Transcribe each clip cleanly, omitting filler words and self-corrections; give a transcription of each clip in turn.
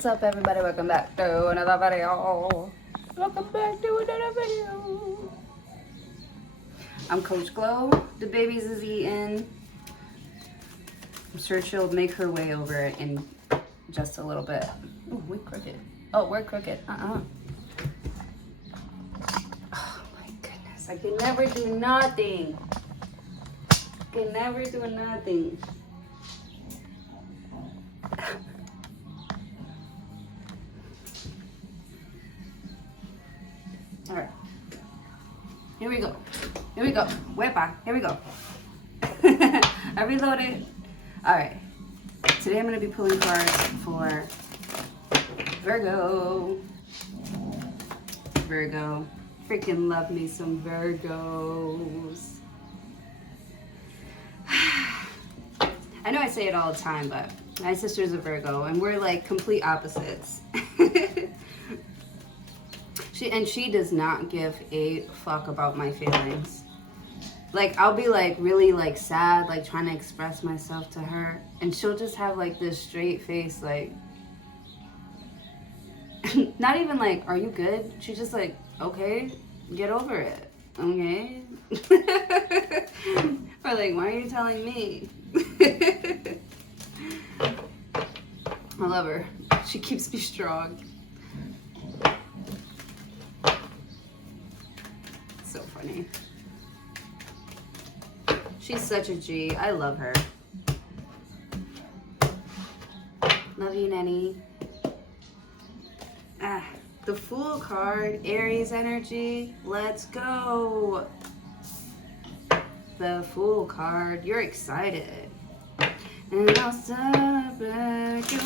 What's up, everybody? Welcome back to another video. Welcome back to another video. I'm Coach Glow. The babies is eating. I'm sure she'll make her way over in just a little bit. Ooh, we're crooked. Oh, we're crooked. Oh my goodness. I can never do nothing. Can never do nothing. All right, here we go. Here we go. Wepa. Here we go. I reloaded. All right. Today I'm going to be pulling cards for Virgo. Virgo. Freaking love me some Virgos. I know I say it all the time, but my sister's a Virgo, and we're like complete opposites. She does not give a fuck about my feelings. Like, I'll be like really like sad, like trying to express myself to her, and she'll just have like this straight face, like not even like, are you good? She's just like, okay, get over it, okay? Or like, why are you telling me? I love her. She keeps me strong. So funny. She's such a G. I love her. Love you, Nenny. The Fool card, Aries energy. Let's go. The Fool card. You're excited. And I'll celebrate you.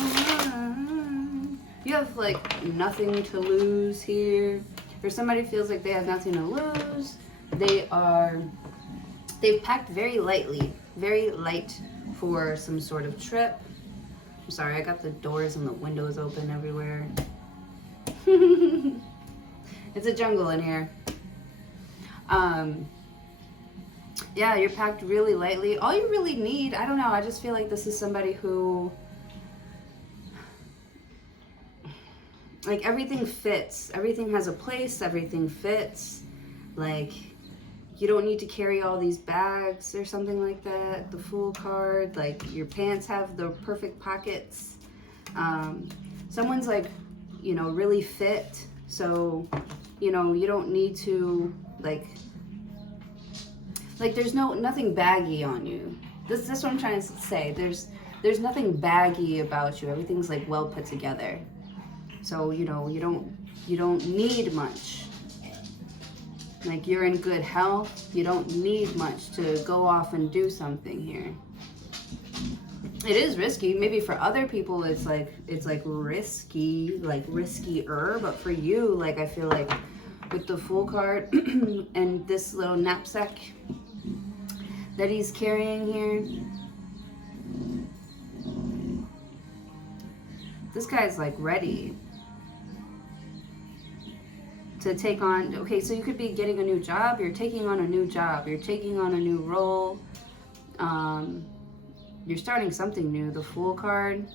You have like nothing to lose here. Or somebody feels like they have nothing to lose. They've packed very lightly, very light for some sort of trip. I'm sorry, I got the doors and the windows open everywhere. It's a jungle in here. Yeah, you're packed really lightly. All you really need, I don't know, I just feel like this is somebody who, like, everything fits. Everything has a place, everything fits. Like, you don't need to carry all these bags or something like that. The Fool card, like, your pants have the perfect pockets. Someone's like, you know, really fit. So, you know, you don't need to, like there's nothing baggy on you. That's what I'm trying to say. There's nothing baggy about you. Everything's like well put together. So, you know, you don't need much. Like, you're in good health. You don't need much to go off and do something here. It is risky. Maybe for other people it's like risky, like riskier, but for you, like, I feel like with the Fool card and this little knapsack that he's carrying here, this guy's like ready to take on. Okay, so you could be getting a new job. You're taking on a new job. You're taking on a new role. You're starting something new. The Fool card.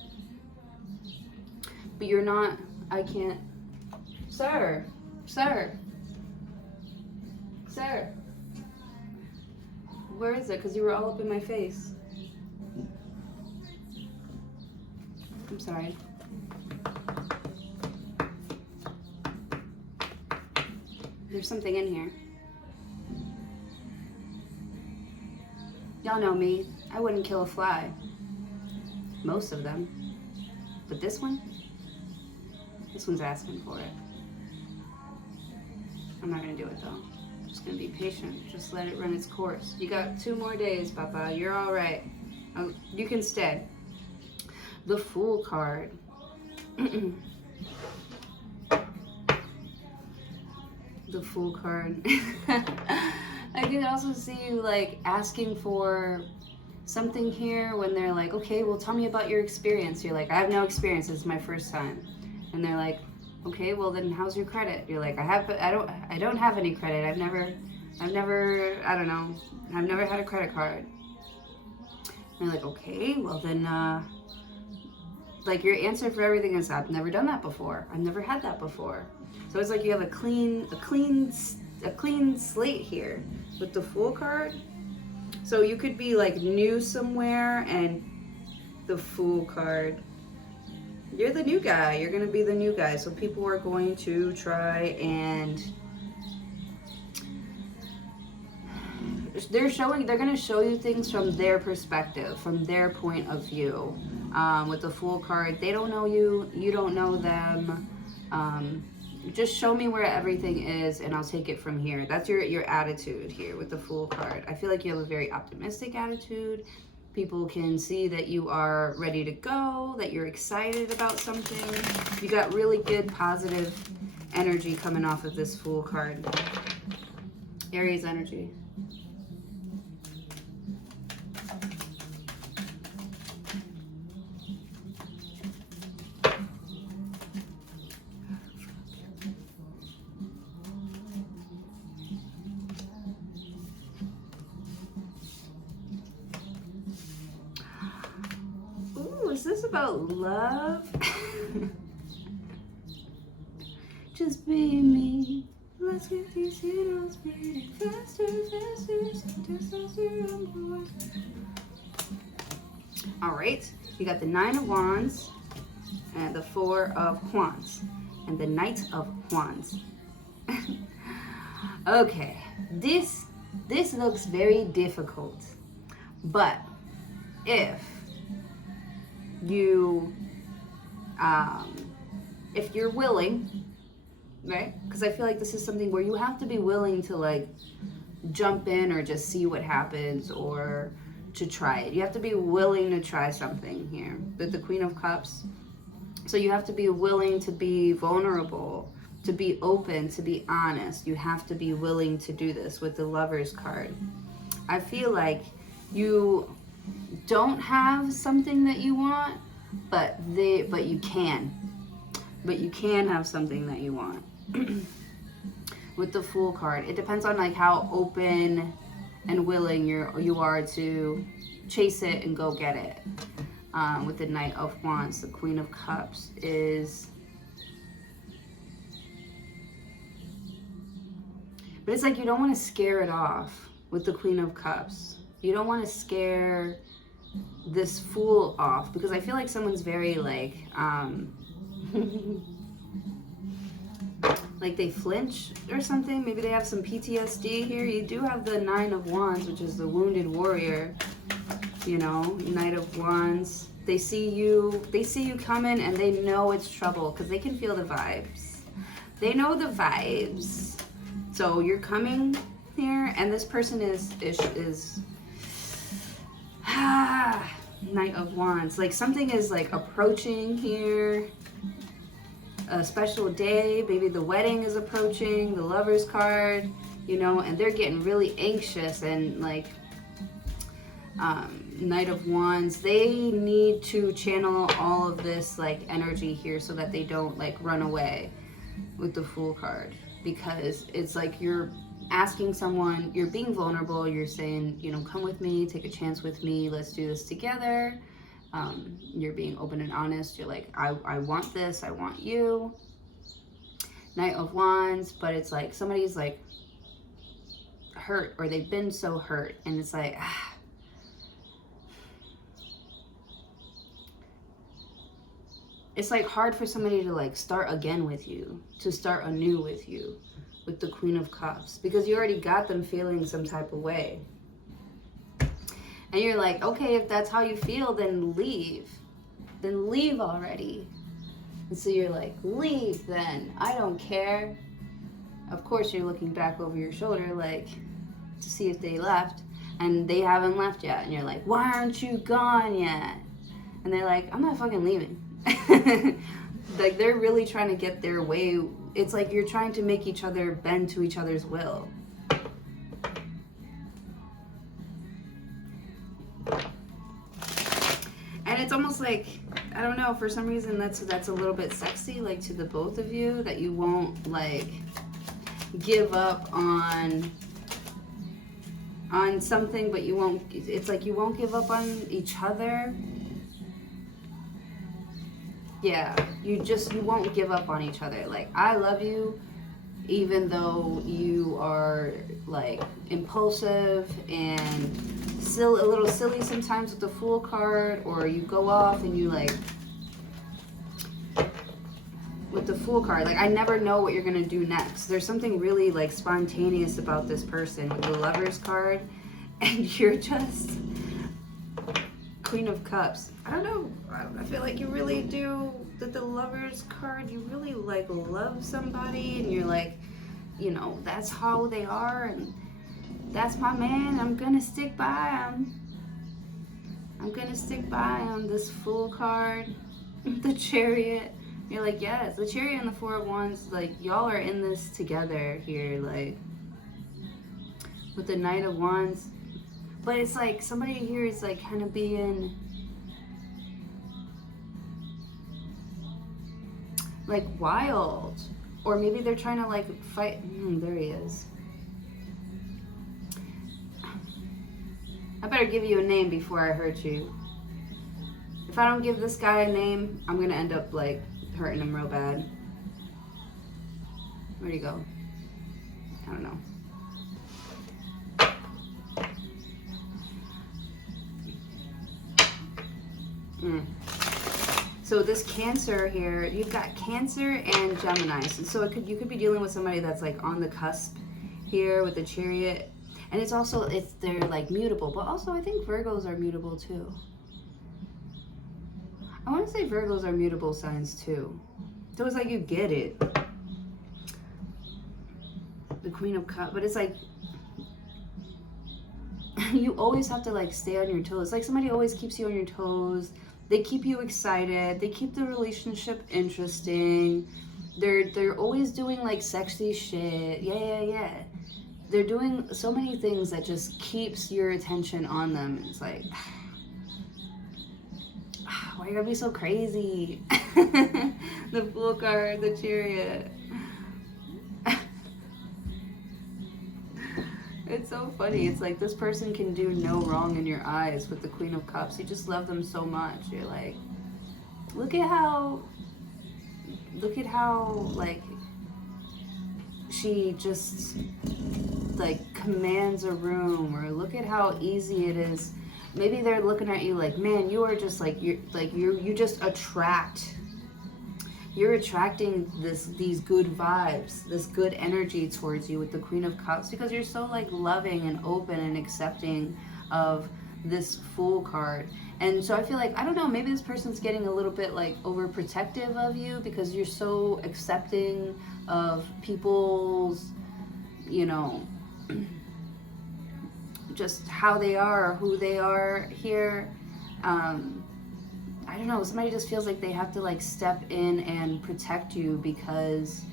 But you're not. I can't. Sir. Where is it? Because you were all up in my face. I'm sorry. There's something in here. Y'all know me. I wouldn't kill a fly. Most of them. But this one's asking for it. I'm not gonna do it though. I'm just gonna be patient. Just let it run its course. You got 2 more days, Papa. You're all right. You can stay. The Fool card. The Fool card. I can also see you like asking for something here when they're like, okay, well, tell me about your experience. You're like, I have no experience. This is my first time. And they're like, okay, well then how's your credit? You're like, I don't have any credit. I've never, I don't know. I've never had a credit card. And they're like, okay, well then like your answer for everything is, I've never done that before. I've never had that before. So it's like you have a clean slate here with the Fool card. So you could be like new somewhere, and the Fool card, you're the new guy. You're going to be the new guy. So people are going to try and they're going to show you things from their perspective, from their point of view. With the Fool card, they don't know you, you don't know them. Just show me where everything is and I'll take it from here. That's your attitude here with the Fool card. I feel like you have a very optimistic attitude. People can see that you are ready to go, that you're excited about something. You got really good positive energy coming off of this Fool card. Aries energy. Is this about love? Just be me. Let's get these heroes beating faster, faster. All right, you got the Nine of Wands and the Four of Wands and the Knight of Wands. Okay, this looks very difficult, but if you're willing, right? Because I feel like this is something where you have to be willing to like jump in or just see what happens or to try it. You have to be willing to try something here with the Queen of Cups. So you have to be willing to be vulnerable, to be open, to be honest. You have to be willing to do this with the Lovers card. I feel like you don't have something that you want, but you can have something that you want. With the Fool card, it depends on like how open and willing you are to chase it and go get it. With the Knight of Wands, the Queen of Cups is, but it's like you don't want to scare it off with the Queen of Cups. You don't want to scare this Fool off, because I feel like someone's very like like they flinch or something. Maybe they have some PTSD here. You do have the Nine of Wands, which is the wounded warrior, you know, Knight of Wands. They see you coming and they know it's trouble because they can feel the vibes. They know the vibes. So you're coming here and this person is Knight of Wands. Like something is like approaching here. A special day, maybe the wedding is approaching, the Lovers card, you know, and they're getting really anxious and like Knight of Wands, they need to channel all of this like energy here so that they don't like run away with the Fool card, because it's like you're asking someone, you're being vulnerable, you're saying, you know, come with me, take a chance with me, let's do this together. You're being open and honest. You're like, I want this, I want you. Knight of Wands, but it's like somebody's like hurt, or they've been so hurt, and it's like, it's like hard for somebody to like start again with you, to start anew with you with the Queen of Cups, because you already got them feeling some type of way. And you're like, okay, if that's how you feel, then leave. Then leave already. And so you're like, leave then. I don't care. Of course, you're looking back over your shoulder, like, to see if they left. And they haven't left yet. And you're like, why aren't you gone yet? And they're like, I'm not fucking leaving. Like, they're really trying to get their way. It's like you're trying to make each other bend to each other's will. And it's almost like, I don't know, for some reason that's a little bit sexy, like to the both of you, that you won't like give up on something, but you won't, it's like you won't give up on each other. Yeah, you won't give up on each other. Like, I love you, even though you are like impulsive and a little silly sometimes with the Fool card, or you go off and you like, with the Fool card, like, I never know what you're gonna do next. There's something really like spontaneous about this person with the Lovers card, and you're just Queen of Cups. I don't know. I feel like you really do, the Lovers card, you really like love somebody, and you're like, you know, that's how they are, and that's my man. I'm gonna stick by him. I'm gonna stick by him. This Fool card, the Chariot. You're like, yes, the Chariot and the Four of Wands, like, y'all are in this together here, like, with the Knight of Wands. But it's like, somebody here is like kind of being, like, wild. Or maybe they're trying to, like, fight. There he is. I better give you a name before I hurt you. If I don't give this guy a name, I'm gonna end up, like, hurting him real bad. Where'd he go? I don't know. So this Cancer here, you've got Cancer and Gemini. So you could be dealing with somebody that's like on the cusp here with the Chariot. And they're like mutable, but also I think Virgos are mutable too. I want to say Virgos are mutable signs too. So it's like you get it. The Queen of Cups, but it's like you always have to like stay on your toes. Like somebody always keeps you on your toes. They keep you excited. They keep the relationship interesting. They're always doing like sexy shit. Yeah. They're doing so many things that just keeps your attention on them. It's like, why you gotta be so crazy? The Fool card, the Chariot. It's so funny. It's like this person can do no wrong in your eyes with the Queen of Cups. You just love them so much. You're like, look at how like she just like commands a room, or look at how easy it is. Maybe they're looking at you like, man, you are just like, you just attract. You're attracting these good vibes, this good energy towards you with the Queen of Cups, because you're so like loving and open and accepting of this Fool card. And so I feel like, I don't know, maybe this person's getting a little bit like overprotective of you because you're so accepting of people's, you know, just how they are, who they are here. I don't know, somebody just feels like they have to like step in and protect you because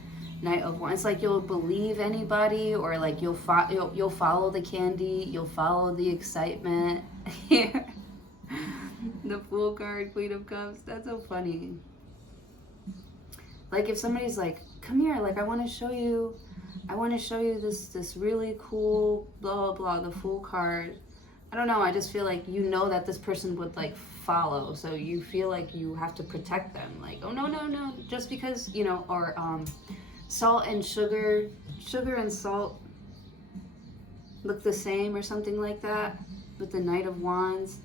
Knight of Wands. It's like you'll believe anybody, or like you'll follow the candy, you'll follow the excitement. Here, the Fool card, Queen of Cups. That's so funny. Like if somebody's like, come here, like I want to show you this really cool blah blah blah, the Fool card. I don't know, I just feel like you know that this person would like follow, so you feel like you have to protect them. Like, oh no, just because, you know, or salt and sugar and salt look the same or something like that with the Knight of Wands.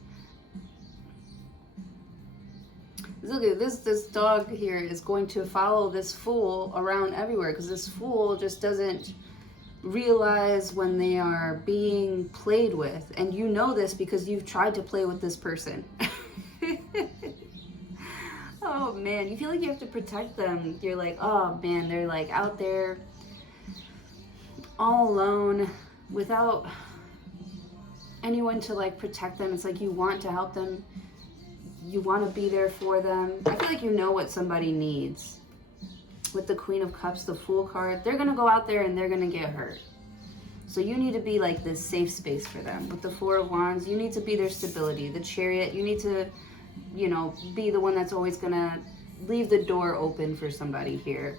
Look at this dog here is going to follow this Fool around everywhere, because this Fool just doesn't realize when they are being played with. And you know this because you've tried to play with this person. Oh man, you feel like you have to protect them. You're like, oh man, they're like out there all alone without anyone to like protect them. It's like you want to help them, you want to be there for them. I feel like you know what somebody needs. With the Queen of Cups, the Fool card, they're gonna go out there and they're gonna get hurt. So you need to be like this safe space for them. With the Four of Wands, you need to be their stability. The Chariot, you need to, you know, be the one that's always gonna leave the door open for somebody here,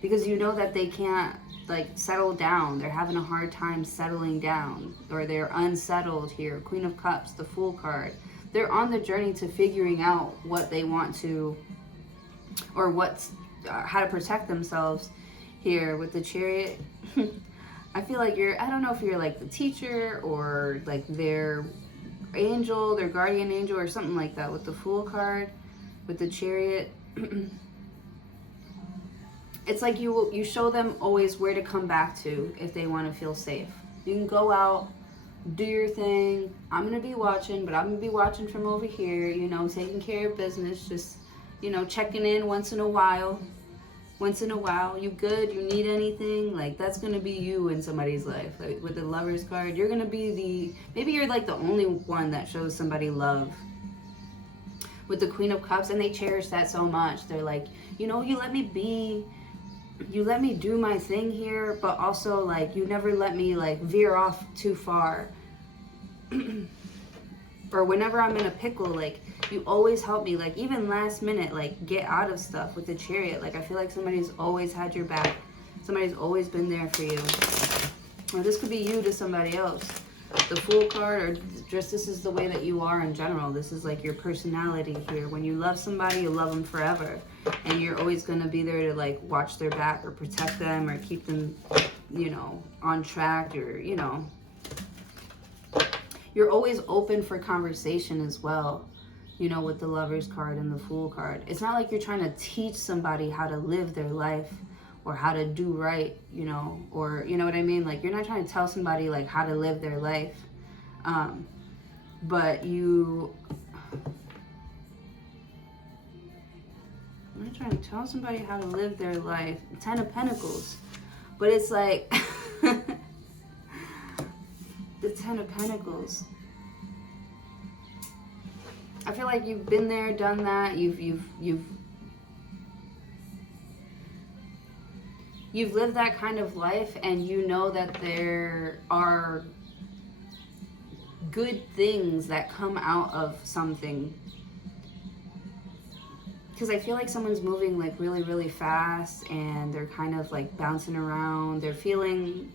because you know that they can't like settle down. They're having a hard time settling down, or they're unsettled here. Queen of Cups, the Fool card. They're on the journey to figuring out what they want to or how to protect themselves here with the Chariot. I feel like I don't know if you're like the teacher or like their angel, their guardian angel or something like that with the Fool card, with the Chariot. It's like you show them always where to come back to if they want to feel safe. You can go out, do your thing. I'm going to be watching, but I'm going to be watching from over here, you know, taking care of business, just, you know, checking in once in a while. You good? You need anything? Like, that's going to be you in somebody's life. Like, with the Lover's card, you're going to be maybe you're like the only one that shows somebody love. With the Queen of Cups, and they cherish that so much. They're like, you know, you let me do my thing here, but also, like, you never let me, like, veer off too far. Or whenever I'm in a pickle, like, you always help me, like, even last minute, like, get out of stuff with the Chariot. Like, I feel like somebody's always had your back. Somebody's always been there for you. Or this could be you to somebody else. The Fool card, or just this is the way that you are in general. This is like your personality here. When you love somebody, you love them forever. And you're always going to be there to, like, watch their back or protect them or keep them, you know, on track, or, you know. You're always open for conversation as well, you know, with the Lover's card and the Fool card. It's not like you're trying to teach somebody how to live their life or how to do right, you know, or, you know what I mean? Like, you're not trying to tell somebody, like, how to live their life. But I'm not trying to tell somebody how to live their life. 10 of Pentacles. But it's like... the 10 of Pentacles. I feel like you've been there, done that. You've lived that kind of life, and you know that there are good things that come out of something. Because I feel like someone's moving, like, really, really fast, and they're kind of, like, bouncing around. They're feeling...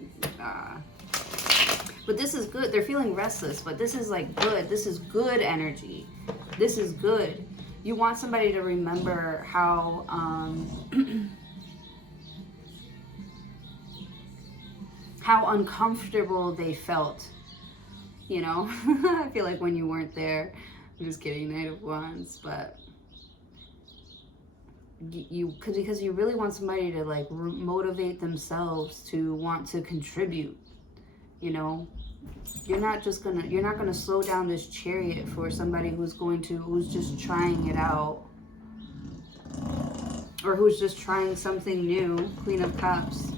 but this is good. They're feeling restless, but this is, like, good. This is good energy. This is good. You want somebody to remember how how uncomfortable they felt, you know? I feel like when you weren't there. I'm just kidding, Knight of Wands, but because you really want somebody to, like, motivate themselves to want to contribute, you know? You're not gonna slow down this Chariot for somebody who's just trying it out, or who's just trying something new. Queen of Cups.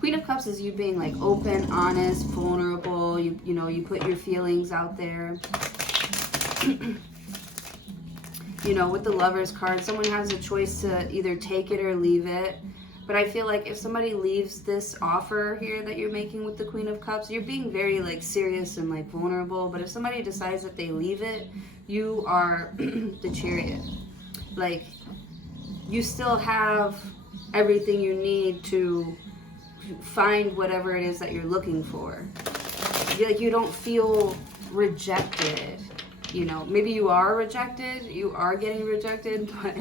Queen of Cups is you being, like, open, honest, vulnerable. You know, you put your feelings out there. You know, with the Lover's card, someone has a choice to either take it or leave it. But I feel like if somebody leaves this offer here that you're making with the Queen of Cups, you're being very, like, serious and, like, vulnerable. But if somebody decides that they leave it, you are the Chariot. Like, you still have everything you need to find whatever it is that you're looking for. You don't feel rejected. You know, maybe you are rejected, you are getting rejected, but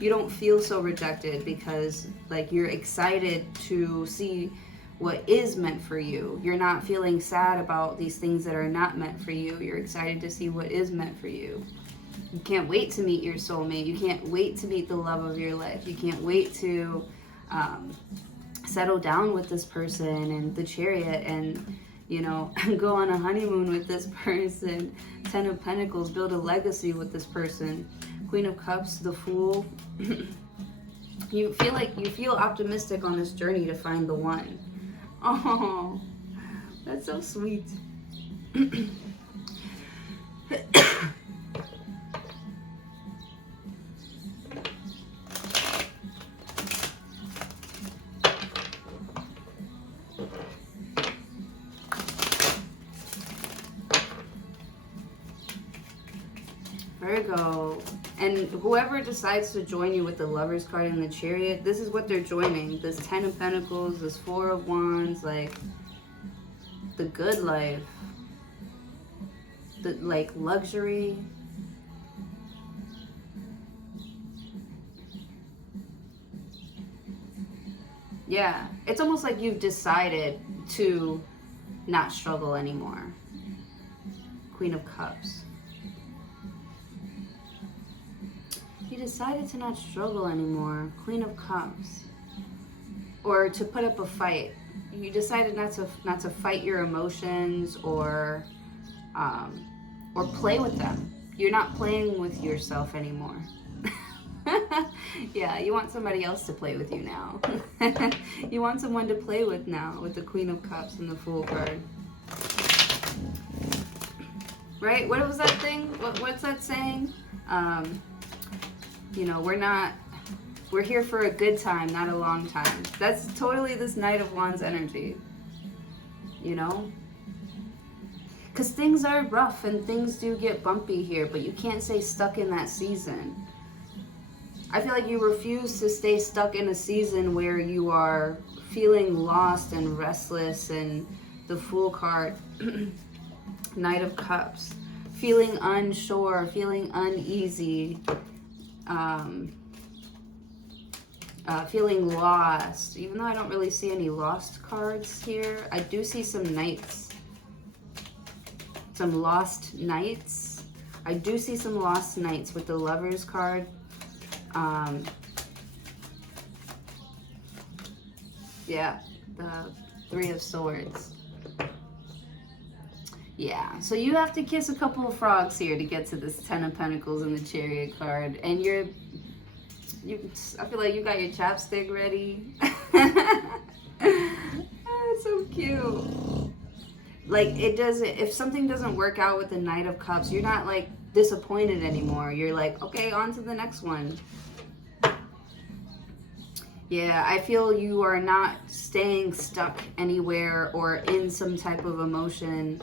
you don't feel so rejected because, like, you're excited to see what is meant for you. You're not feeling sad about these things that are not meant for you. You're excited to see what is meant for you. You can't wait to meet your soulmate. You can't wait to meet the love of your life. You can't wait to settle down with this person and the Chariot and, you know, go on a honeymoon with this person. 10 of Pentacles, build a legacy with this person. Queen of Cups, the Fool. You feel optimistic on this journey to find the one. Oh, that's so sweet. Virgo. And whoever decides to join you with the Lover's card and the Chariot, this is what they're joining. This 10 of Pentacles, this 4 of Wands, like, the good life. The, like, luxury. Yeah, it's almost like you've decided to not struggle anymore. Queen of Cups. You decided to not struggle anymore. Queen of Cups. Or to put up a fight. You decided not to fight your emotions or play with them. You're not playing with yourself anymore. Yeah, you want somebody else to play with you now. You want someone to play with now with the Queen of Cups and the Fool card. Right? What was that thing? What's that saying? You know, we're here for a good time, not a long time. That's totally this Knight of Wands energy. You know? Because things are rough and things do get bumpy here, but you can't stay stuck in that season. I feel like you refuse to stay stuck in a season where you are feeling lost and restless, and the Fool card, Knight of Cups, feeling unsure, feeling uneasy, feeling lost. Even though I don't really see any lost cards here, I do see some knights, some lost knights. I do see some lost knights with the Lovers card. Yeah, the Three of Swords. Yeah, so you have to kiss a couple of frogs here to get to this Ten of Pentacles and the Chariot card. And I feel like you got your chapstick ready. It's so cute. Like, if something doesn't work out with the Knight of Cups, you're not like disappointed anymore. You're like, okay, on to the next one. Yeah, I feel you are not staying stuck anywhere or in some type of emotion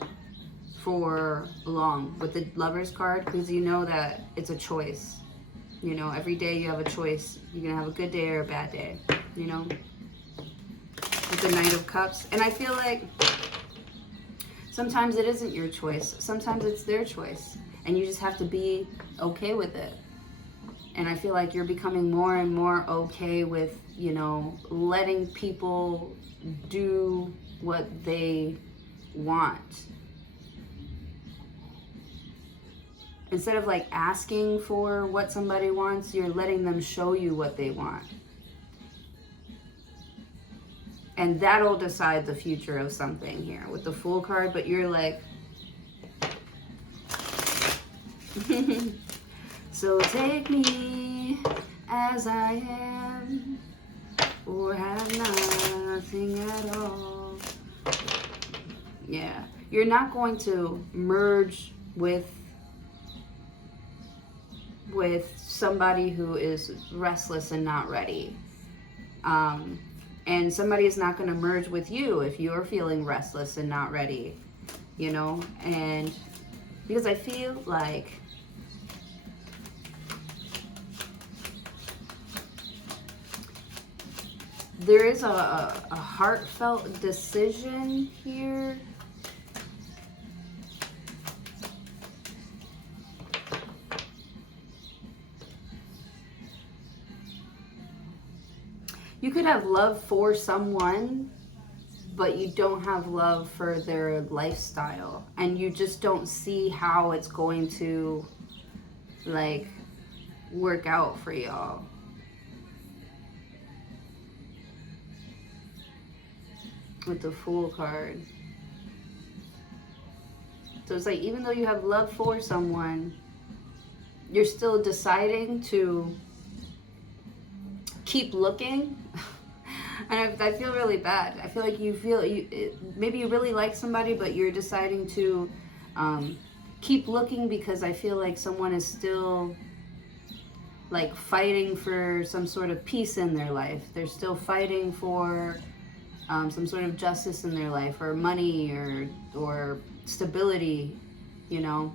for long with the Lovers card, because you know that it's a choice. You know, every day you have a choice. You're going to have a good day or a bad day, you know, with the Knight of Cups. And I feel like sometimes it isn't your choice. Sometimes it's their choice. And you just have to be okay with it. And I feel like you're becoming more and more okay with, you know, letting people do what they want. Instead of like asking for what somebody wants, you're letting them show you what they want. And that'll decide the future of something here with the Fool card, but you're like, so take me as I am, or have nothing at all. Yeah, you're not going to merge with somebody who is restless and not ready. And somebody is not going to merge with you if you're feeling restless and not ready, you know? And because I feel like there is a heartfelt decision here. You could have love for someone, but you don't have love for their lifestyle. And you just don't see how it's going to, like, work out for y'all. With the Fool card. So it's like, even though you have love for someone, you're still deciding to keep looking. And I feel really bad. I feel like maybe you really like somebody, but you're deciding to keep looking because I feel like someone is still like fighting for some sort of peace in their life. They're still fighting for some sort of justice in their life, or money, or stability, you know.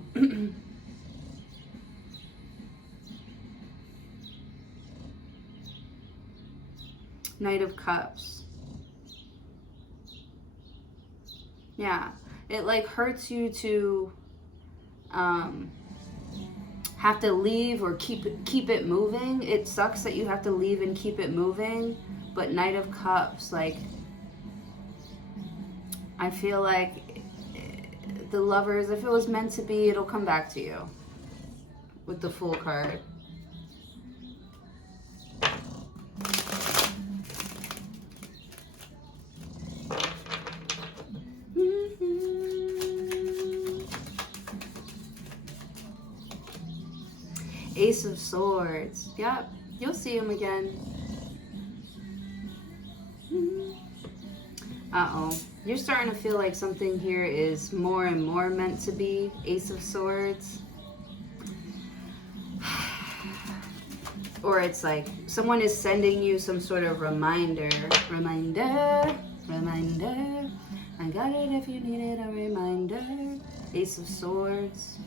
Knight of Cups. Yeah, it like hurts you to have to leave or keep it moving. It sucks that you have to leave and keep it moving, But Knight of Cups, like, I feel like the Lovers, if it was meant to be, it'll come back to you with the Fool card. Ace of Swords. Yep, you'll see him again. Uh-oh. You're starting to feel like something here is more and more meant to be. Ace of Swords. Or it's like someone is sending you some sort of reminder. Reminder. Reminder. I got it if you needed a reminder. Ace of Swords.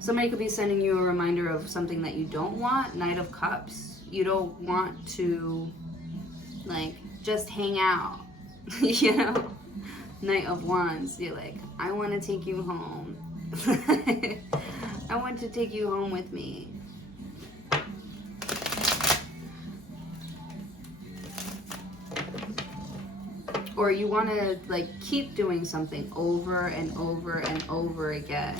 Somebody could be sending you a reminder of something that you don't want. Knight of Cups. You don't want to, like, just hang out. You know? Knight of Wands. You're like, I want to take you home. I want to take you home with me. Or you want to, like, keep doing something over and over and over again.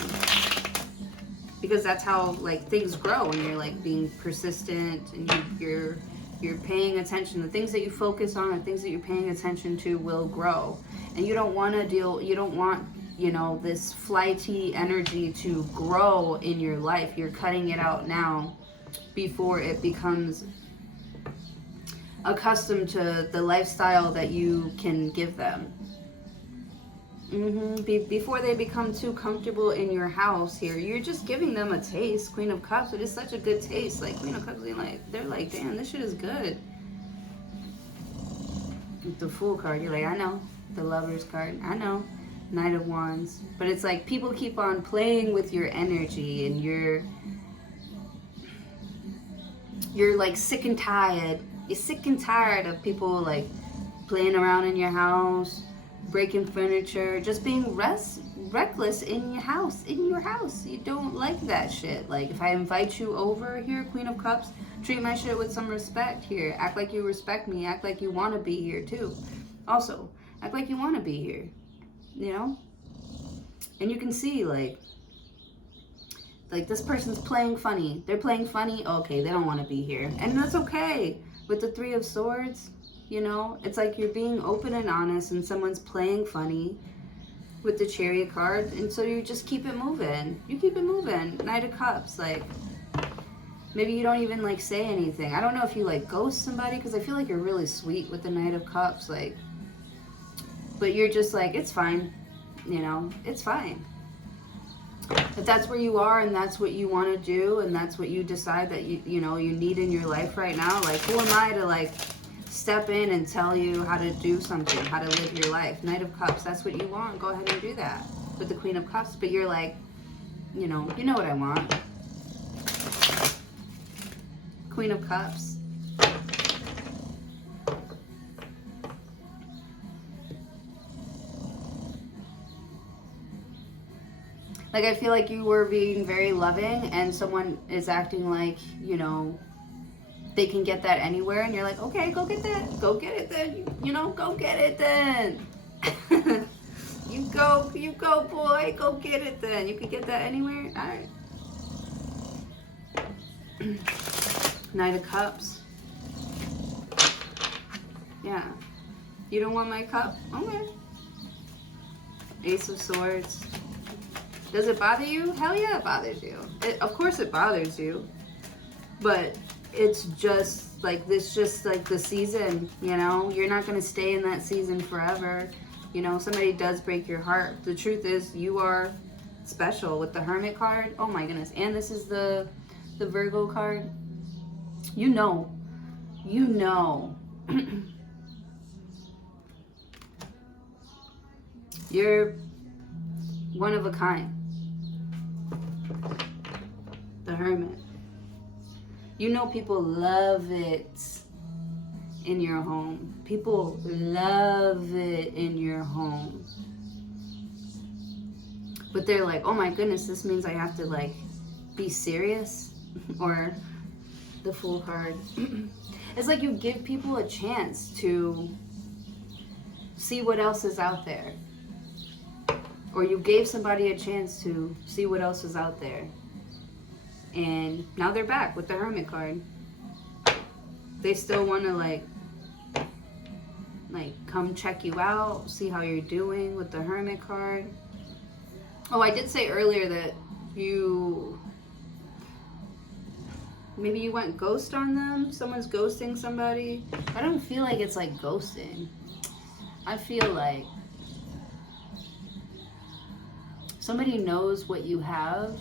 Because that's how, like, things grow when you're, like, being persistent and you're paying attention. The things that you focus on, the things that you're paying attention to will grow. And you don't want to you don't want, you know, this flighty energy to grow in your life. You're cutting it out now before it becomes accustomed to the lifestyle that you can give them. Before they become too comfortable in your house here, you're just giving them a taste. Queen of Cups, it is such a good taste. Like, Queen of Cups, they're like, damn, this shit is good. With the Fool card, you're like, I know. The Lovers card, I know. Knight of Wands. But it's like people keep on playing with your energy, and you're like sick and tired. You're sick and tired of people like playing around in your house, breaking furniture, just being reckless in your house. You don't like that shit. Like, if I invite you over here, Queen of Cups, treat my shit with some respect here. Act like you respect me. Act like you want to be here too. Also, act like you want to be here. You know? And you can see, like this person's playing funny. They're playing funny. Okay, they don't want to be here. And that's okay. With the Three of Swords, you know, it's like you're being open and honest and someone's playing funny with the Chariot card. And so you just keep it moving. You keep it moving. Knight of Cups, like, maybe you don't even, like, say anything. I don't know if you, like, ghost somebody, because I feel like you're really sweet with the Knight of Cups, like, but you're just like, it's fine, you know, it's fine. If that's where you are and that's what you want to do and that's what you decide that you know you need in your life right now, like, who am I to, like, step in and tell you how to do something, how to live your life? Knight of Cups, that's what you want, go ahead and do that with the Queen of Cups. But you're like, you know what I want. Queen of Cups. Like, I feel like you were being very loving and someone is acting like, you know, they can get that anywhere, and you're like, okay, go get that. Go get it then. You know, go get it then. You go, boy. Go get it then. You can get that anywhere. All right. Knight of Cups. Yeah. You don't want my cup? Okay. Ace of Swords. Does it bother you? Hell yeah, it bothers you. Of course it bothers you. But it's just like this, just like the season, you know? You're not going to stay in that season forever. You know, somebody does break your heart. The truth is, you are special with the Hermit card. Oh my goodness. And this is the Virgo card. You know. You're one of a kind. The Hermit. You know people love it in your home. People love it in your home. But they're like, oh my goodness, this means I have to, like, be serious? Or The Fool card. It's like you give people a chance to see what else is out there. Or you gave somebody a chance to see what else is out there. And now they're back with the Hermit card. They still want to like come check you out, see how you're doing with the Hermit card. Oh, I did say earlier that maybe you went ghost on them. Someone's ghosting somebody. I don't feel like it's like ghosting. I feel like somebody knows what you have,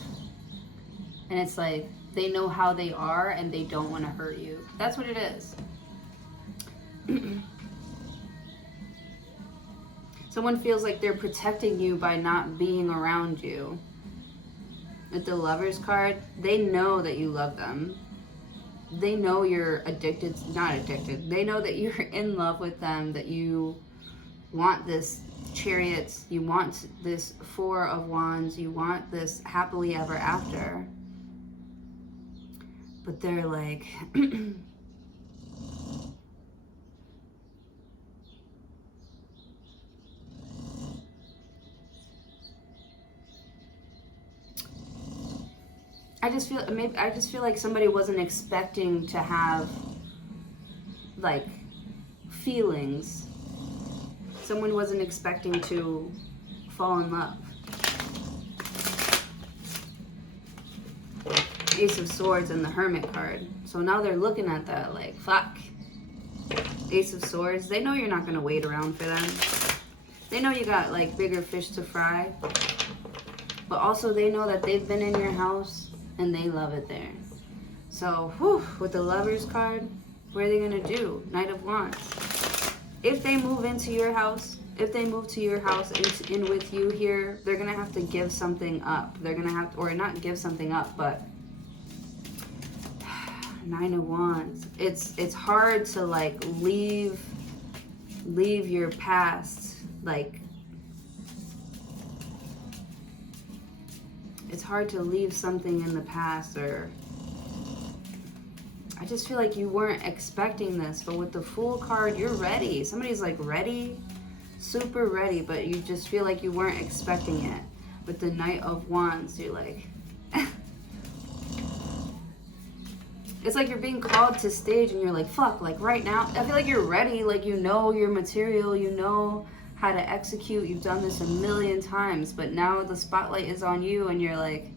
and it's like they know how they are and they don't want to hurt you. That's what it is. Someone feels like they're protecting you by not being around you. With the Lovers card, they know that you love them. They know you're not addicted. They know that you're in love with them, that you want this Chariot, you want this Four of Wands, you want this happily ever after. But they're like, I just feel like somebody wasn't expecting to have like feelings. Someone wasn't expecting to fall in love. Ace of Swords and the Hermit card. So now they're looking at that like, fuck. Ace of Swords. They know you're not going to wait around for them. They know you got like bigger fish to fry. But also they know that they've been in your house and they love it there. So, with the Lovers card, what are they going to do? Knight of Wands. If they move into your house, and in with you here, they're going to have to give something up. They're going to have to, or not give something up, but Nine of Wands. It's hard to like leave your past. Like, it's hard to leave something in the past, or I just feel like you weren't expecting this. But with the Fool card, you're ready. Somebody's like ready, super ready, but you just feel like you weren't expecting it. With the Knight of Wands, you're like, it's like you're being called to stage and you're like, fuck, like right now. I feel like you're ready, like you know your material, you know how to execute. You've done this a million times, but now the spotlight is on you and you're like,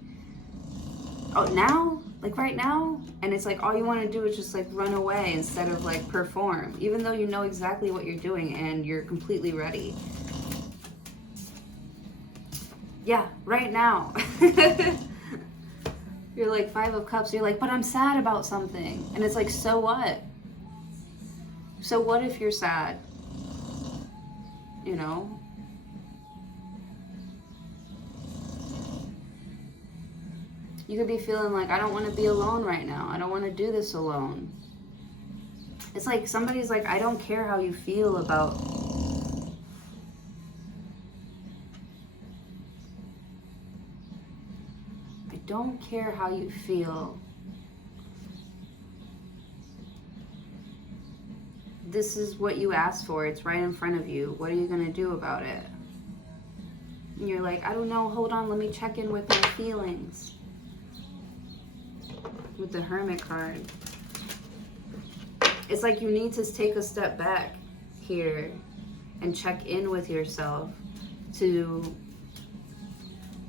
oh, now? Like right now? And it's like all you want to do is just like run away instead of like perform, even though you know exactly what you're doing and you're completely ready. Yeah, right now. You're like Five of Cups. You're like, but I'm sad about something. And it's like, so what? So what if you're sad? You know? You could be feeling like, I don't want to be alone right now. I don't want to do this alone. It's like somebody's like, I don't care how you feel about... I don't care how you feel. This is what you asked for. It's right in front of you. What are you going to do about it? And you're like, I don't know. Hold on. Let me check in with my feelings. With the Hermit card. It's like you need to take a step back here and check in with yourself to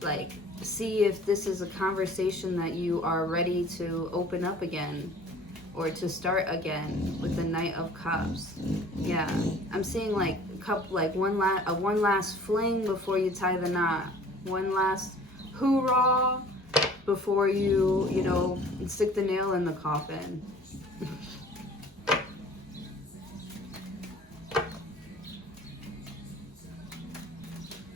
like see if this is a conversation that you are ready to open up again or to start again. With the Knight of Cups. Yeah, I'm seeing like one last fling before you tie the knot. One last hoorah before you know, stick the nail in the coffin.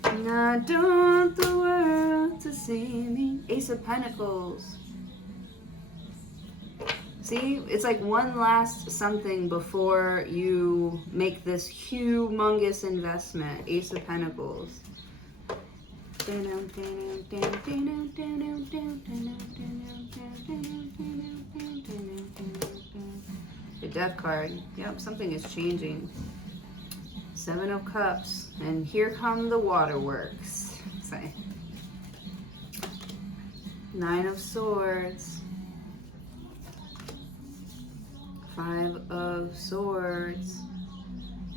And I don't want the world to see me. Ace of Pentacles. See, it's like one last something before you make this humongous investment. Ace of Pentacles. Death card. Yep, something is changing. 7 of Cups. And here come the waterworks. Sorry. 9 of Swords. 5 of Swords.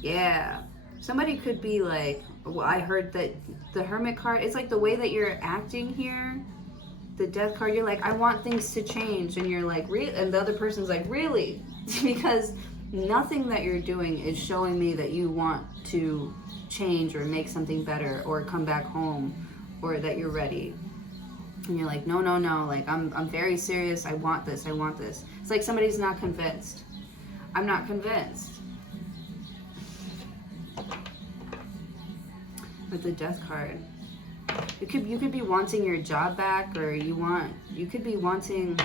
Yeah. Somebody could be like, well, I heard that the Hermit card, it's like the way that you're acting here. The Death card, you're like, I want things to change. And you're like, really? And the other person's like, really? Because nothing that you're doing is showing me that you want to change or make something better or come back home or that you're ready. And you're like, no, no, no. Like, I'm very serious. I want this. I want this. It's like somebody's not convinced. I'm not convinced. With the Death card. You could be wanting your job back, or you could be wanting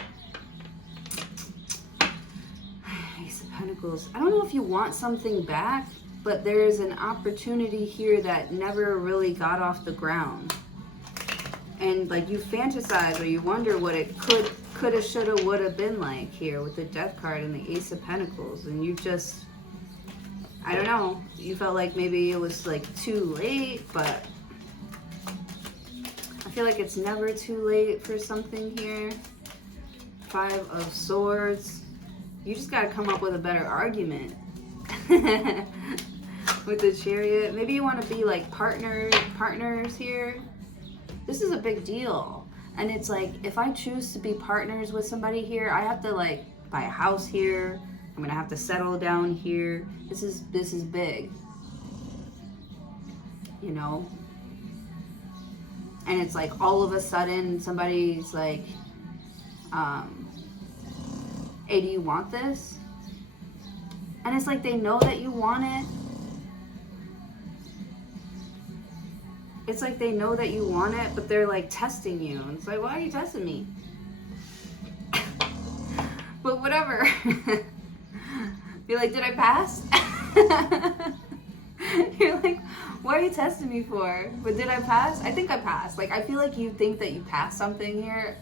Ace of Pentacles. I don't know if you want something back, but there's an opportunity here that never really got off the ground. And like you fantasize or you wonder what it coulda, shoulda, woulda been like here with the Death card and the Ace of Pentacles, and you just, I don't know, you felt like maybe it was like too late, but I feel like it's never too late for something here. 5 of Swords. You just got to come up with a better argument. With the Chariot. Maybe you want to be like partners here. This is a big deal. And it's like, if I choose to be partners with somebody here, I have to like buy a house here. I'm going to have to settle down here. This is big. You know? And it's like all of a sudden somebody's like, hey, do you want this? And it's like they know that you want it. It's like they know that you want it, but they're like testing you. And it's like, why are you testing me? But whatever. You're like, did I pass? You're like, what are you testing me for? But did I pass? I think I passed. Like, I feel like you think that you passed something here.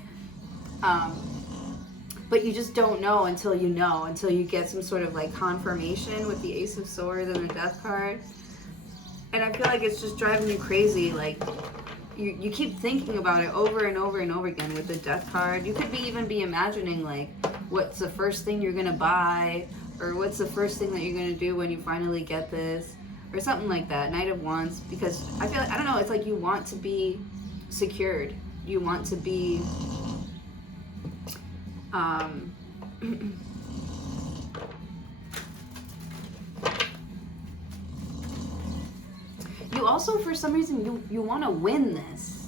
But you just don't know until you know, until you get some sort of like confirmation with the Ace of Swords and the Death card. And I feel like it's just driving you crazy. Like, you keep thinking about it over and over and over again with the Death card. You could even be imagining like, what's the first thing you're gonna buy? Or what's the first thing that you're gonna do when you finally get this? Or something like that, Knight of Wands. Because I feel like, I don't know, it's like you want to be secured. You want to be, you also, for some reason, you want to win this.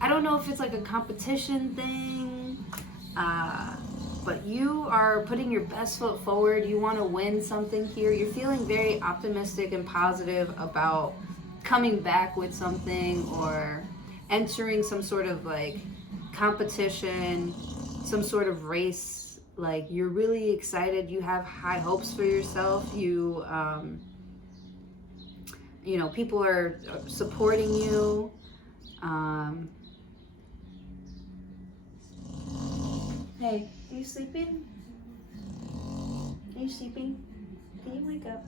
I don't know if it's like a competition thing, but you are putting your best foot forward. You want to win something here. You're feeling very optimistic and positive about coming back with something or entering some sort of like competition, some sort of race. Like, you're really excited. You have high hopes for yourself. You know, people are supporting you. Hey, are you sleeping? Are you sleeping? Can you wake up?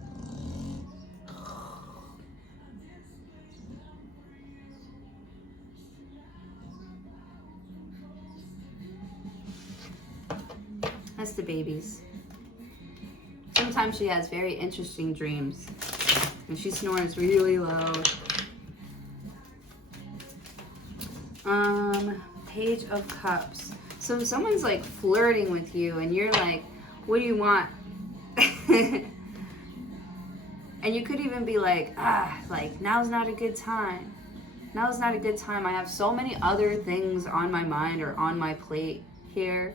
That's the babies. Sometimes she has very interesting dreams. And she snores really loud. Page of Cups. So someone's like flirting with you and you're like, what do you want? And you could even be like, like, now's not a good time. Now's not a good time. I have so many other things on my mind or on my plate here.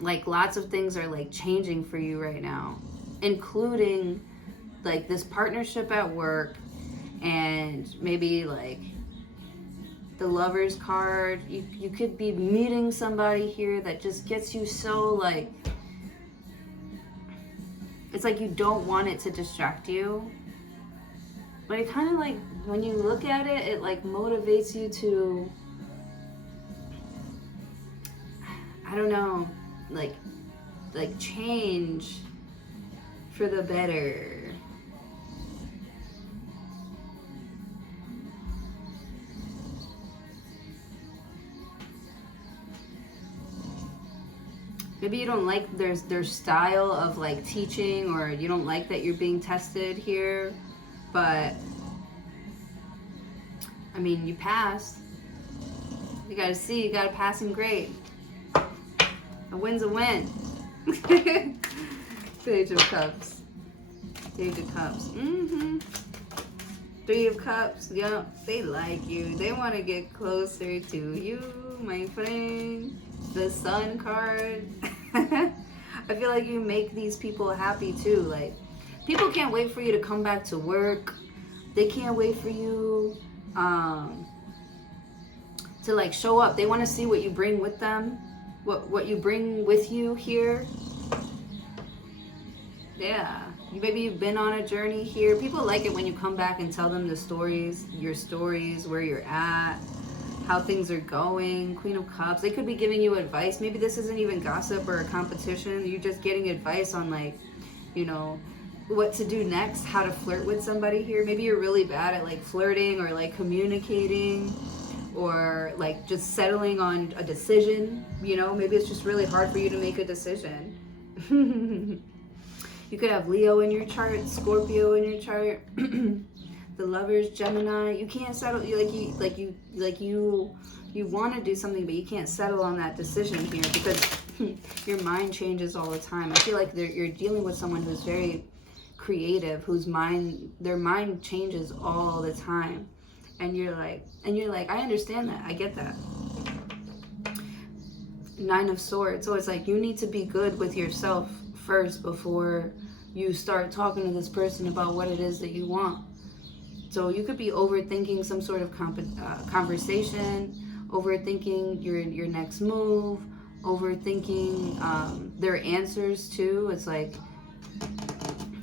Like, lots of things are like changing for you right now, including like this partnership at work, and maybe like the Lover's card. You could be meeting somebody here that just gets you so like, it's like you don't want it to distract you, but it kind of like, when you look at it, it like motivates you to, I don't know, like like change for the better. Maybe you don't like their style of like teaching, or you don't like that you're being tested here, but I mean, you passed. You gotta see, you got a passing grade. A win's a win. Page of Cups. Page of Cups. Three of Cups. Yep, they like you. They want to get closer to you, my friend. The Sun card. I feel like you make these people happy too. Like, people can't wait for you to come back to work. They can't wait for you to like show up. They want to see what you bring with them, what you bring with you here. Yeah, maybe you've been on a journey here. People like it when you come back and tell them the stories, your stories, where you're at, how things are going. Queen of Cups. They could be giving you advice. Maybe this isn't even gossip or a competition. You're just getting advice on, like, you know, what to do next, how to flirt with somebody here. Maybe you're really bad at like flirting or like communicating, or like just settling on a decision. You know, maybe it's just really hard for you to make a decision. You could have Leo in your chart, Scorpio in your chart. The Lovers, Gemini. You can't settle. You want to do something, but you can't settle on that decision here because your mind changes all the time. I feel like you're dealing with someone who's very creative, their mind changes all the time, and you're like, I understand that. I get that. Nine of Swords. So it's like you need to be good with yourself first before you start talking to this person about what it is that you want. So you could be overthinking some sort of conversation, overthinking your next move, overthinking their answers too. It's like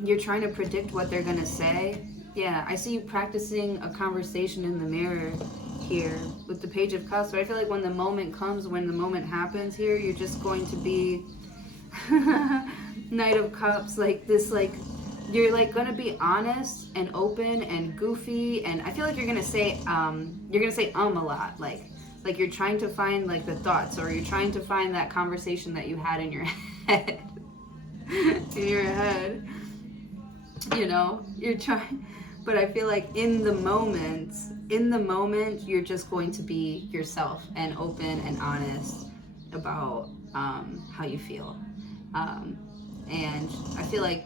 you're trying to predict what they're gonna say. Yeah, I see you practicing a conversation in the mirror here with the Page of Cups. But I feel like when the moment comes, when the moment happens here, you're just going to be Knight of Cups, like this, like you're like gonna be honest and open and goofy, and I feel like you're gonna say a lot, like you're trying to find like the thoughts, or you're trying to find that conversation that you had in your head. In your head, you know, you're trying, but I feel like in the moment you're just going to be yourself and open and honest about how you feel, and I feel like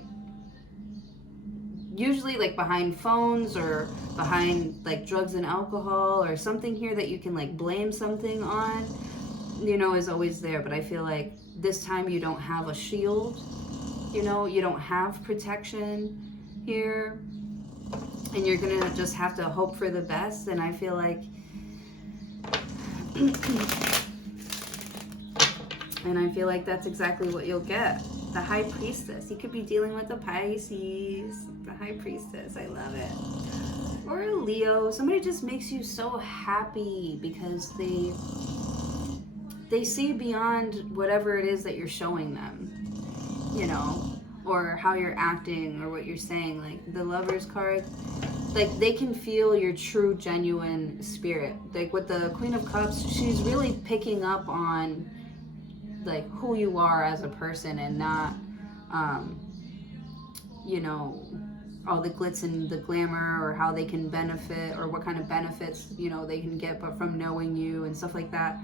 usually like behind phones or behind like drugs and alcohol or something here that you can like blame something on, you know, is always there. But I feel like this time you don't have a shield, you know, you don't have protection here, and you're gonna just have to hope for the best. And I feel like that's exactly what you'll get. The High Priestess. You could be dealing with a Pisces. The High Priestess. I love it. Or a Leo. Somebody just makes you so happy because they see beyond whatever it is that you're showing them, you know, or how you're acting or what you're saying. Like the Lovers card, like they can feel your true, genuine spirit. Like with the Queen of Cups, she's really picking up on like who you are as a person, and not you know, all the glitz and the glamour, or how they can benefit, or what kind of benefits, you know, they can get but from knowing you and stuff like that.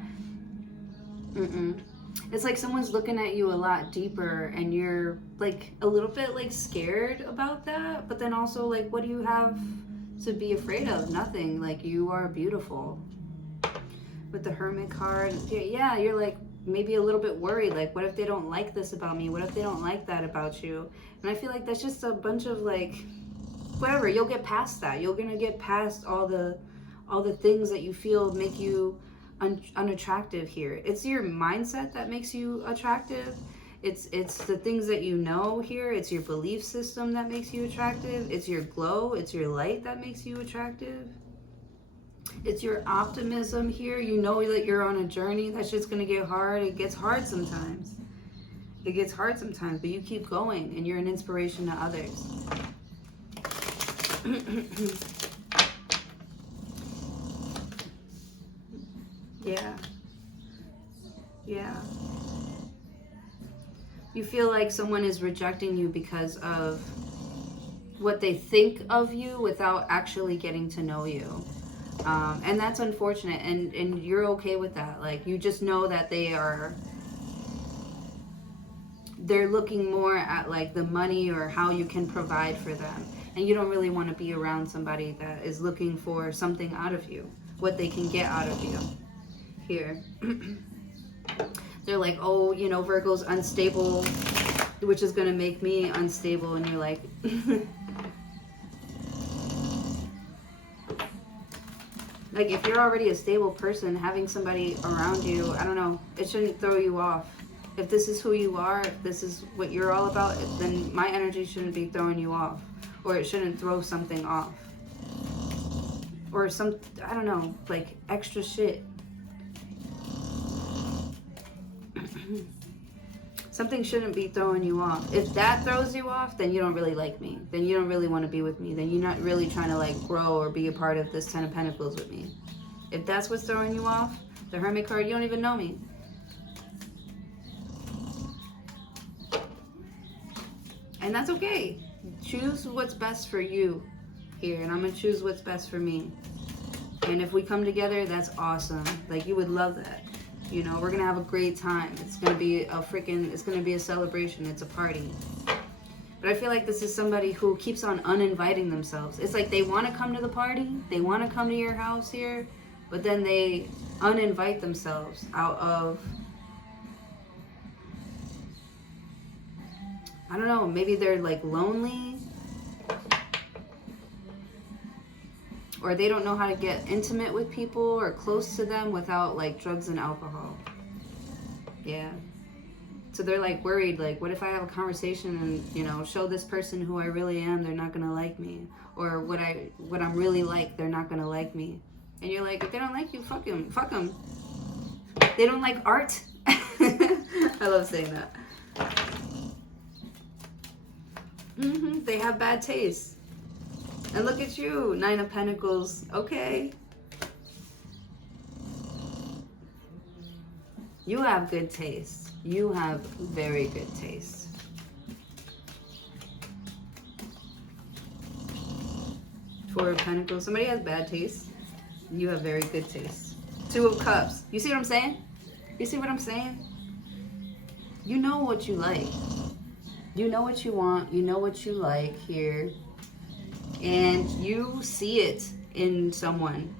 It's like someone's looking at you a lot deeper, and you're like a little bit like scared about that, but then also like, what do you have to be afraid of? Nothing. Like, you are beautiful. With the Hermit card, yeah, you're like maybe a little bit worried, like what if they don't like this about me, what if they don't like that about you? And I feel like that's just a bunch of like whatever. You'll get past that. You're gonna get past all the things that you feel make you unattractive here. It's your mindset that makes you attractive. It's the things that you know here. It's your belief system that makes you attractive. It's your glow, it's your light that makes you attractive. It's your optimism here. You know that you're on a journey. That shit's gonna get hard. It gets hard sometimes. It gets hard sometimes, but you keep going and you're an inspiration to others. Yeah. Yeah. You feel like someone is rejecting you because of what they think of you without actually getting to know you. And that's unfortunate, and you're okay with that. Like, you just know that they're looking more at like the money or how you can provide for them, and you don't really want to be around somebody that is looking for something out of you, what they can get out of you. Here. They're like, oh, you know, Virgo's unstable, which is gonna make me unstable, and you're like like, if you're already a stable person, having somebody around you, I don't know, it shouldn't throw you off. If this is who you are, if this is what you're all about, then my energy shouldn't be throwing you off. Or it shouldn't throw something off. Or some, I don't know, like extra shit. Something shouldn't be throwing you off. If that throws you off, then you don't really like me. Then you don't really want to be with me. Then you're not really trying to like grow or be a part of this 10 of Pentacles with me. If that's what's throwing you off, the Hermit card, you don't even know me. And that's okay. Choose what's best for you here. And I'm going to choose what's best for me. And if we come together, that's awesome. Like, you would love that. You know, we're going to have a great time. It's going to be it's going to be a celebration. It's a party. But I feel like this is somebody who keeps on uninviting themselves. It's like they want to come to the party. They want to come to your house here. But then they uninvite themselves out of, I don't know, maybe they're like lonely. Or they don't know how to get intimate with people or close to them without like drugs and alcohol. Yeah. So they're like worried, like, what if I have a conversation and, you know, show this person who I really am, they're not gonna like me. Or what I'm really like, they're not gonna like me. And you're like, if they don't like you, fuck them. Fuck them. They don't like art. I love saying that. They have bad taste. And look at you, 9 of Pentacles. Okay. You have good taste. You have very good taste. Four of Pentacles. Somebody has bad taste. You have very good taste. 2 of Cups. You see what I'm saying? You see what I'm saying? You know what you like. You know what you want. You know what you like here. And you see it in someone.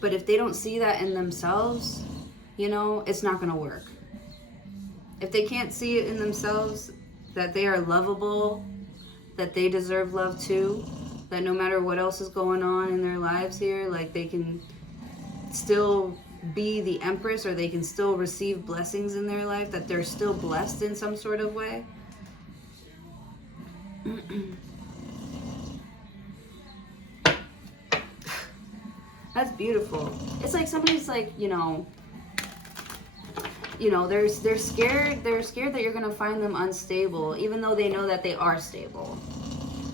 But if they don't see that in themselves, you know, it's not going to work. If they can't see it in themselves, that they are lovable, that they deserve love too, that no matter what else is going on in their lives here, like they can still be the Empress, or they can still receive blessings in their life, that they're still blessed in some sort of way. That's beautiful. It's like somebody's like, you know, they're scared. They're scared that you're gonna find them unstable, even though they know that they are stable.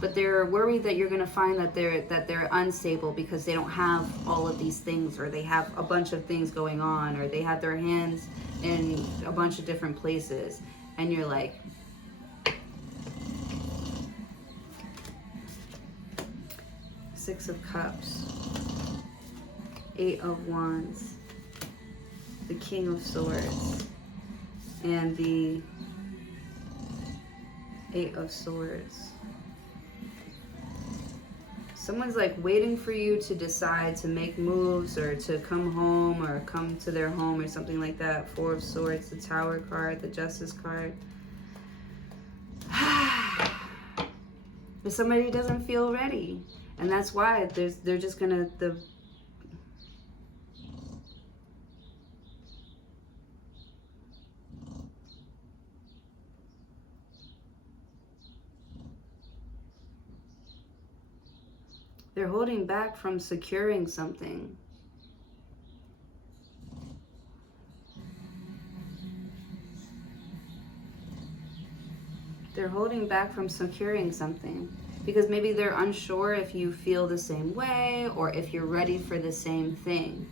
But they're worried that you're gonna find that they're unstable because they don't have all of these things, or they have a bunch of things going on, or they have their hands in a bunch of different places, and you're like, Six of Cups, 8 of Wands, the King of Swords, and the 8 of Swords. Someone's like waiting for you to decide to make moves, or to come home, or come to their home, or something like that. 4 of Swords, the Tower card, the Justice card. But somebody doesn't feel ready. And that's why they're just gonna, they're holding back from securing something. they're holding back from securing something. Because maybe they're unsure if you feel the same way or if you're ready for the same thing.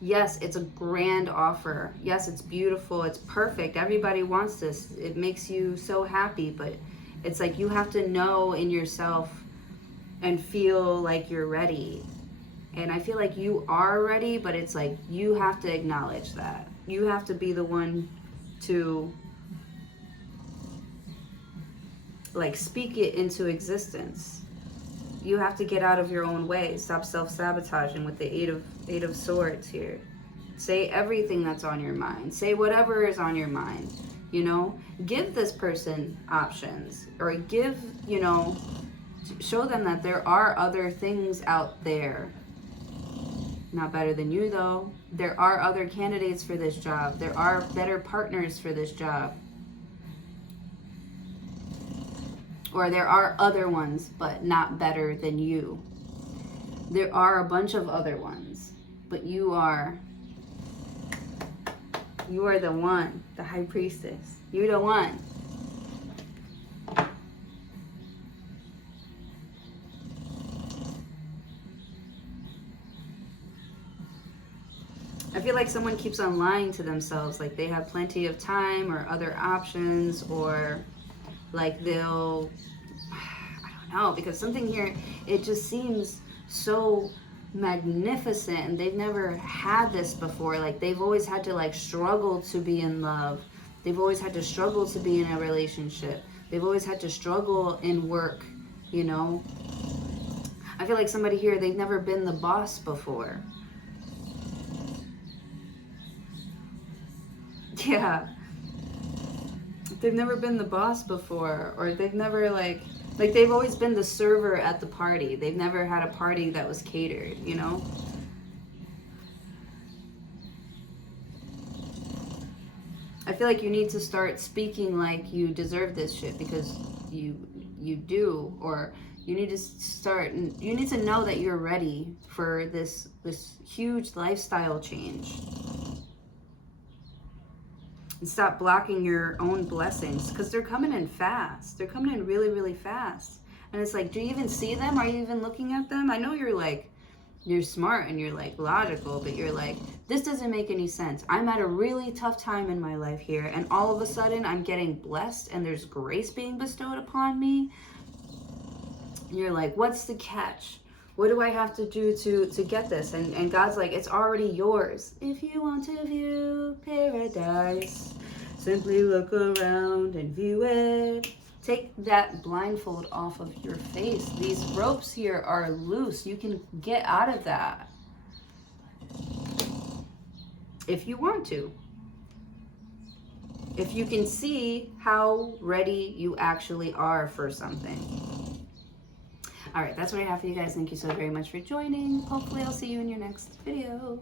Yes, it's a grand offer. Yes, it's beautiful. It's perfect. Everybody wants this. It makes you so happy. But it's like you have to know in yourself and feel like you're ready. And I feel like you are ready, but it's like you have to acknowledge that. You have to be the one to like speak it into existence. You have to get out of your own way. Stop self-sabotaging with the eight of swords here. Say everything that's on your mind. Say whatever is on your mind. You know, give this person options, or give, you know, show them that there are other things out there. Not better than you though. There are other candidates for this job. There are better partners for this job. Or there are other ones, but not better than you. There are a bunch of other ones, but you are the one, the high priestess. You're the one. I feel like someone keeps on lying to themselves, like they have plenty of time or other options, or like they'll, I don't know, because something here, it just seems so magnificent and they've never had this before. Like they've always had to like struggle to be in love. They've always had to struggle to be in a relationship. They've always had to struggle in work, you know. I feel like somebody here, they've never been the boss before. Yeah. They've never been the boss before, or they've never like they've always been the server at the party. They've never had a party that was catered, you know? I feel like you need to start speaking like you deserve this shit, because you do, or you need to start, you need to know that you're ready for this huge lifestyle change. And stop blocking your own blessings, because they're coming in fast. They're coming in really, really fast. And it's like, do you even see them? Are you even looking at them? I know you're like, you're smart and you're like logical, but you're like, this doesn't make any sense. I'm at a really tough time in my life here, and all of a sudden I'm getting blessed and there's grace being bestowed upon me. And you're like, what's the catch? What do I have to do to get this? And God's like, it's already yours. If you want to view paradise, simply look around and view it. Take that blindfold off of your face. These ropes here are loose. You can get out of that if you want to. If you can see how ready you actually are for something. All right, that's what I have for you guys. Thank you so very much for joining. Hopefully I'll see you in your next video.